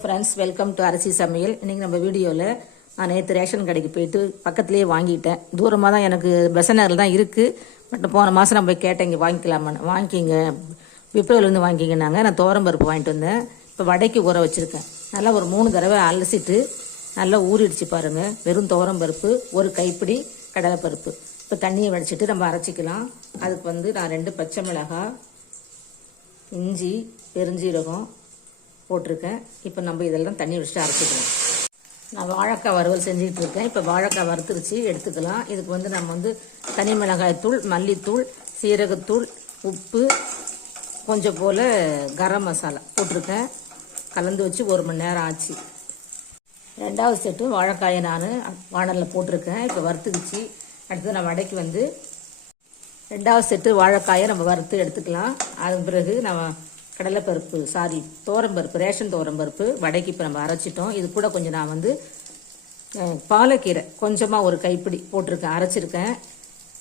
Friends welcome to அரிசி சமையல் இன்றைக்கி நம்ம வீடியோவில் நான் நேற்று ரேஷன் கடைக்கு போயிட்டு பக்கத்துலேயே வாங்கிட்டேன். தூரமாக தான் எனக்கு பெசனரில் தான் இருக்குது பட் போன மாதம் நான் போய் கேட்டேன் இங்கே வாங்கிக்கலாமான்னு. வாங்கிக்கிங்க. பிப்ரவரிலேருந்து வாங்கிக்கிங்கன்னாங்க நான் துவரம்பருப்பு வாங்கிட்டு வந்தேன். இப்போ வடைக்கு ஊற வச்சுருக்கேன். நல்லா ஒரு மூணு தடவை அலசிட்டு நல்லா ஊறிடுச்சு பாருங்கள் வெறும் துவரம்பருப்பு ஒரு கைப்பிடி கடலைப்பருப்பு. இப்போ தண்ணியை வடிச்சிட்டு நம்ம அரைச்சிக்கலாம். அதுக்கு வந்து நான் ரெண்டு பச்சை மிளகாய் இஞ்சி பெருஞ்சீரகம் போட்டிருக்கேன். இப்போ நம்ம இதெல்லாம் தண்ணி வச்சுட்டு அரைச்சிக்கலாம். நான் வாழைக்காய் வறுவல் செஞ்சுக்கிட்டு இருக்கேன் இப்போ வாழைக்காய் வறுத்துருச்சு எடுத்துக்கலாம். இதுக்கு வந்து நம்ம வந்து தனி மிளகாய் தூள் மல்லித்தூள் சீரகத்தூள் உப்பு கொஞ்சம் போல் கரம் மசாலா போட்டிருக்கேன். கலந்து வச்சு ஒரு மணி நேரம் ஆச்சு. ரெண்டாவது செட்டு வாழைக்காயை நான் வானலில் போட்டிருக்கேன். இப்போ வறுத்துக்குச்சு. அடுத்து நான் வடைக்கு வந்து ரெண்டாவது செட்டு வாழைக்காயை நம்ம வறுத்து எடுத்துக்கலாம். அதன் பிறகு நம்ம கடலைப்பருப்பு சாரி தோரம்பருப்பு ரேஷன் தோரம்பருப்பு வடைக்கு இப்போ நம்ம அரைச்சிட்டோம். இது கூட கொஞ்சம் நான் வந்து பாலக்கீரை கொஞ்சமாக ஒரு கைப்பிடி போட்டிருக்கேன் அரைச்சிருக்கேன்.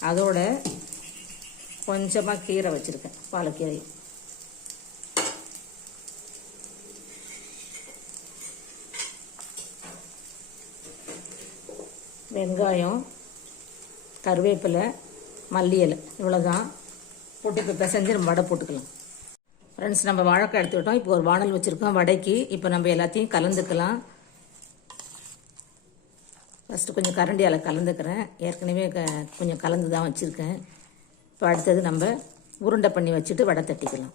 அதோட கொஞ்சமாக கீரை வச்சுருக்கேன் பாலக்கீரை வெங்காயம் கருவேப்பிலை மல்லி இலை இவ்வளோதான் போட்டு இப்போ பிசைஞ்சு நம்ம வடை போட்டுக்கலாம். ஃப்ரெண்ட்ஸ் நம்ம வாழைக்காய் எடுத்துக்கிட்டோம். இப்போ ஒரு வானல் வச்சுருக்கோம் வடைக்கு. இப்போ நம்ம எல்லாத்தையும் கலந்துக்கலாம். ஃபஸ்ட்டு கொஞ்சம் கரண்டியால் கலந்துக்கிறேன். ஏற்கனவே க கொஞ்சம் கலந்து தான் வச்சுருக்கேன். இப்போ அடுத்தது நம்ம உருண்டை பண்ணி வச்சுட்டு வடை தட்டிக்கலாம்.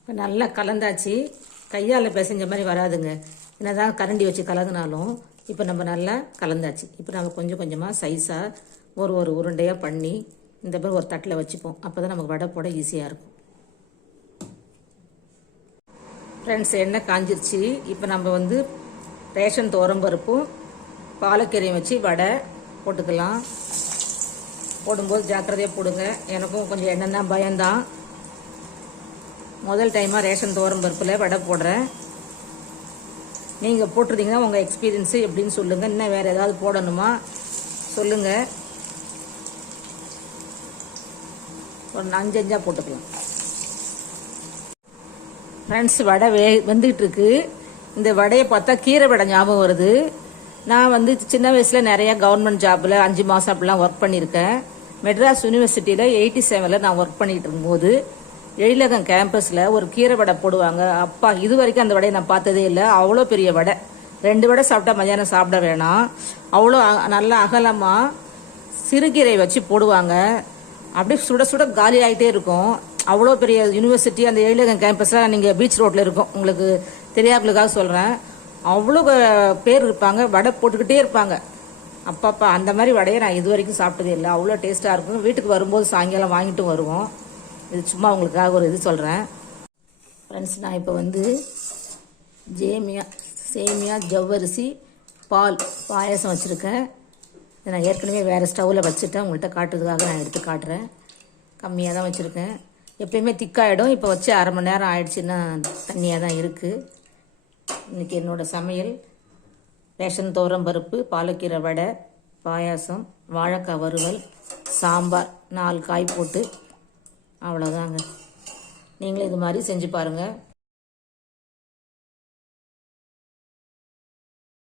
இப்போ நல்லா கலந்தாச்சு. கையால் பிசைஞ்ச மாதிரி வராதுங்க. என்னதான் கரண்டி வச்சு கலந்துனாலும் இப்போ நம்ம நல்லா கலந்தாச்சு. இப்போ நம்ம கொஞ்சம் கொஞ்சமாக சைஸாக ஒரு ஒரு உருண்டையாக பண்ணி இந்த மாதிரி ஒரு தட்டில் வச்சுப்போம். அப்போ தான் நமக்கு வடை போட ஈஸியாக இருக்கும். ஃப்ரெண்ட்ஸ் எண்ணெய் காஞ்சிருச்சு. இப்போ நம்ம வந்து ரேஷன் பருப்பும் பாலக்கீரையும் வச்சு வடை போட்டுக்கலாம். போடும்போது ஜாக்கிரதையாக போடுங்க. எனக்கும் கொஞ்சம் எண்ணெய்னா பயம்தான். முதல் டைமாக ரேஷன் பருப்பில் வடை போடுறேன். நீங்கள் போட்டிருந்தீங்கன்னா உங்கள் எக்ஸ்பீரியன்ஸு எப்படின்னு சொல்லுங்கள் இன்னும் வேறு ஏதாவது போடணுமா? சொல்லுங்கள் ஒரு அஞ்சு போட்டுக்கலாம். ஃப்ரெண்ட்ஸ் வடை வே வெந்துகிட்டு இந்த வடையை பார்த்தா கீரை வடை ஞாபகம் வருது. நான் வந்து சின்ன வயசில் நிறையா கவர்மெண்ட் ஜாப்பில் அஞ்சு மாதம் அப்படிலாம் ஒர்க் பண்ணியிருக்கேன். மெட்ராஸ் யூனிவர்சிட்டியில் எயிட்டி செவனில் நான் ஒர்க் பண்ணிகிட்டு இருக்கும்போது எழிலகம் கேம்பஸில் ஒரு கீரை வடை போடுவாங்க. அப்பா இது வரைக்கும் அந்த வடையை நான் பார்த்ததே இல்லை. அவ்வளோ பெரிய வடை. ரெண்டு வடை சாப்பிட்டா மதியானம் சாப்பிட வேணாம். அவ்வளோ அ- நல்லா அகலமாக சிறுகீரை வச்சு போடுவாங்க. அப்படியே சுட சுட காலி ஆகிட்டே இருக்கும். அவ்வளோ பெரிய யூனிவர்சிட்டி அந்த எழிலகம் கேம்பஸில் நீங்கள் பீச் ரோட்டில் இருக்கும். உங்களுக்கு தெரியாதவங்களுக்காக சொல்கிறேன் அவ்வளோ பேர் இருப்பாங்க வடை போட்டுக்கிட்டே இருப்பாங்க. அப்பப்பா அந்த மாதிரி வடையை நான் இது வரைக்கும் சாப்பிட்டதே இல்லை. அவ்வளோ டேஸ்ட்டாக இருக்கும். வீட்டுக்கு வரும்போது சாயங்காலம் வாங்கிட்டு வருவோம். இது சும்மா உங்களுக்காக ஒரு இது சொல்கிறேன் ஃப்ரெண்ட்ஸ் நான் இப்போ வந்து ஜேமியா சேமியா ஜவ்வரிசி பால் பாயாசம் வச்சுருக்கேன். இதை நான் ஏற்கனவே வேறு ஸ்டவ்வில் வச்சுட்டேன். உங்கள்கிட்ட காட்டுறதுக்காக நான் எடுத்து காட்டுறேன். கம்மியாக தான் வச்சுருக்கேன். எப்பயுமே திக்காயிடும். இப்போ வச்சு அரை மணி நேரம் ஆயிடுச்சுன்னா தண்ணியாக தான் இருக்குது இன்றைக்கி என்னோடய சமையல். ரேஷன் தோரம் பருப்பு பாலக்கீரை வடை பாயாசம் வாழைக்காய் வறுவல் சாம்பார் நாலு காய் போட்டு அவ்வளோதாங்க நீங்களும் இது மாதிரி செஞ்சு பாருங்கள்